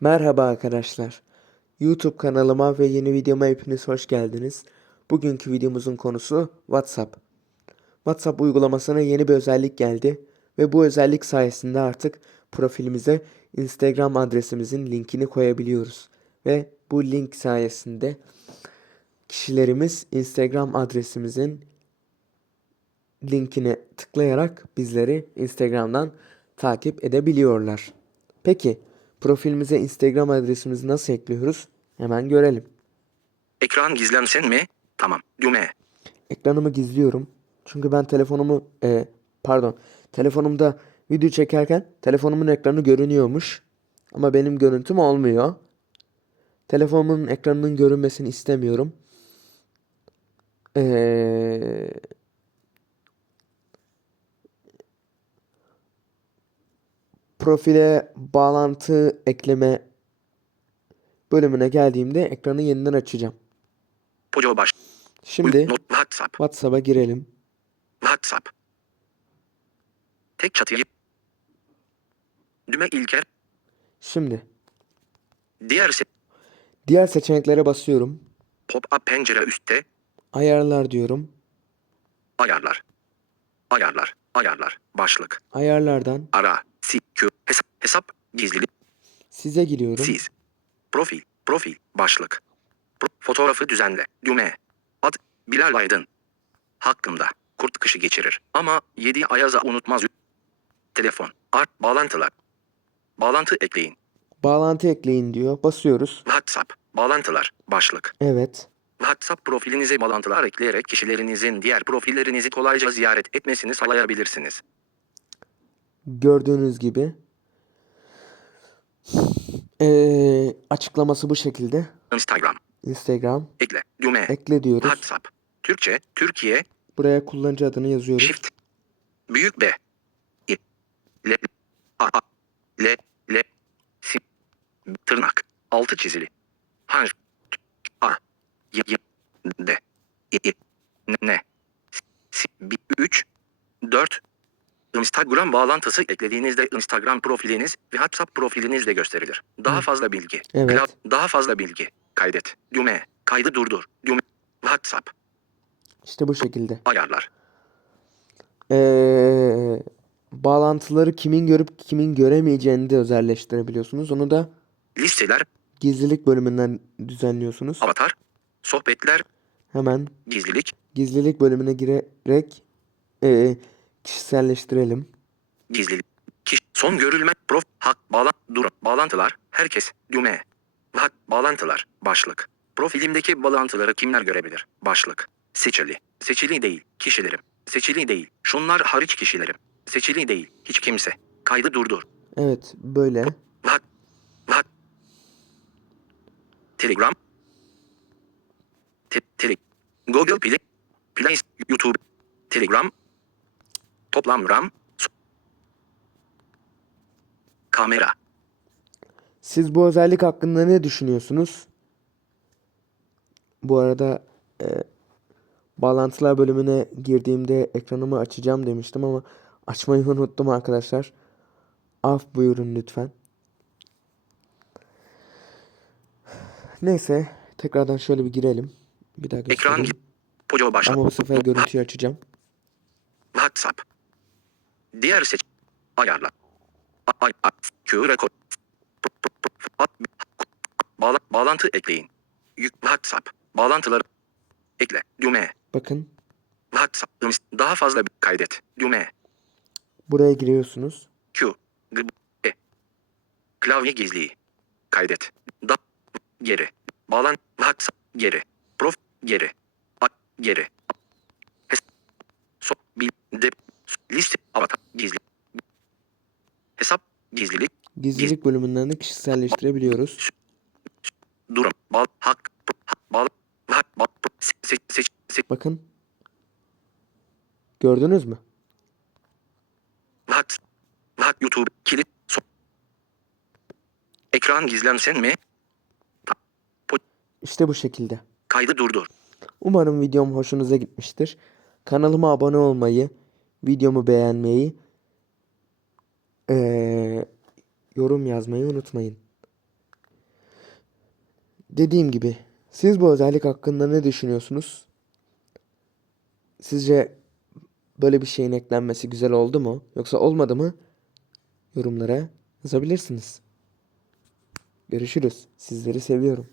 Merhaba arkadaşlar. YouTube kanalıma ve yeni videoma hepiniz hoş geldiniz. Bugünkü videomuzun konusu WhatsApp. WhatsApp uygulamasına yeni bir özellik geldi ve bu özellik sayesinde artık profilimize Instagram adresimizin linkini koyabiliyoruz. Ve bu link sayesinde kişilerimiz Instagram adresimizin linkine tıklayarak bizleri Instagram'dan takip edebiliyorlar. Peki profilimize Instagram adresimizi nasıl ekliyoruz? Hemen görelim. Ekran gizlensin mi? Tamam. Düğme. Ekranımı gizliyorum. Çünkü ben telefonumu e, pardon telefonumda video çekerken telefonumun ekranı görünüyormuş. Ama benim görüntüm olmuyor. Telefonumun ekranının görünmesini istemiyorum. Ee, profile bağlantı ekleme bölümüne geldiğimde ekranı yeniden açacağım. Baş. Şimdi WhatsApp. WhatsApp'a girelim. WhatsApp. Tek çatıyı. Düğme İlker. Şimdi Diğer se diğer seçeneklere basıyorum. pop-up pencere üstte. Ayarlar diyorum. Ayarlar. Ayarlar. Ayarlar. Başlık. Ayarlardan Ara. Si. Kü. Hesap. Hesap. Gizlilik. size giriyorum. Siz. Profil. Profil. Başlık. Pro- fotoğrafı düzenle. Düğme. Ad. Bilal Aydın. Hakkında. Kurt kışı geçirir. Ama 7 ayaza unutmaz. Telefon. Art. Bağlantılar. Bağlantı ekleyin. Bağlantı ekleyin diyor. Basıyoruz. WhatsApp. Bağlantılar. Başlık. Evet. WhatsApp profilinize bağlantılar ekleyerek kişilerinizin diğer profillerinizi kolayca ziyaret etmesini sağlayabilirsiniz. Gördüğünüz gibi. Ee, açıklaması bu şekilde. Instagram. Instagram. Ekle. Düğme. Ekle diyoruz. WhatsApp. Türkçe. Türkiye. Buraya kullanıcı adını yazıyoruz. Shift. Büyük B. İ. L. A. A. L. L. Si. Tırnak. Altı çizili. Harf. A. Y. Y. D. İ. İ. N. N. Si. 3. 4. Instagram bağlantısı eklediğinizde Instagram profiliniz ve WhatsApp profiliniz de gösterilir. Daha Hı. fazla bilgi. Evet. Kla- Daha fazla bilgi. Kaydet. Düğme. Kaydı durdur. Düğme. WhatsApp. İşte bu şekilde. Ayarlar. Ee, bağlantıları kimin görüp kimin göremeyeceğini de özelleştirebiliyorsunuz. Onu da Listeler. gizlilik bölümünden düzenliyorsunuz. Avatar. Sohbetler. Hemen Gizlilik. gizlilik bölümüne girerek ee, kişiselleştirelim. Gizlilik. Kişi. Son görülme. Prof. Hak. Bağlan. Dur. Bağlantılar. Herkes. Düğme. Hak. Bağlantılar. Başlık. Profilimdeki bağlantıları kimler görebilir? Başlık. Seçili. Seçili değil. Kişilerim. Seçili değil. Şunlar hariç kişilerim. Seçili değil. Hiç kimse. Kaydı durdur. Evet böyle. Hak. Hak. Telegram. Te tele Google Play. Play. YouTube. Telegram. Toplam RAM. Kamera. Siz bu özellik hakkında ne düşünüyorsunuz? Bu arada e, bağlantılar bölümüne girdiğimde ekranımı açacağım demiştim ama açmayı unuttum arkadaşlar. Af buyurun lütfen. Neyse tekrardan şöyle bir girelim. Bir daha Ekran. Poco başla. Ama bu sefer görüntüyü açacağım. WhatsApp. Diğer seç. Ayarla. A- Ay, a- Q rekor. Bağla bağlantı ekleyin. Yük WhatsApp. Bağlantıları ekle. Düğme. Bakın WhatsApp. Daha fazla bir kaydet. Düğme. buraya giriyorsunuz. Q. G. E. Klavye gizli. Kaydet. Da. Geri. Bağlan. WhatsApp. Geri. Prof. Geri. A. Geri. Hes. So. Bil. De. Liste. Avatar. Gizli. Hesap. Gizlilik. Gizlilik bölümünden de kişiselleştirebiliyoruz. Durum. Bal. Hak. hak, Bal. Hak. Bal. Seç. Seç. Seç. Bakın. Gördünüz mü? What? What YouTube kilit so Ekran gizlensin mi? İşte bu şekilde. Kaydı durdur. Umarım videom hoşunuza gitmiştir. Kanalıma abone olmayı, videomu beğenmeyi, eee, yorum yazmayı unutmayın. dediğim gibi siz bu özellik hakkında ne düşünüyorsunuz? Sizce böyle bir şeyin eklenmesi güzel oldu mu? Yoksa olmadı mı? Yorumlara yazabilirsiniz. Görüşürüz. Sizleri seviyorum.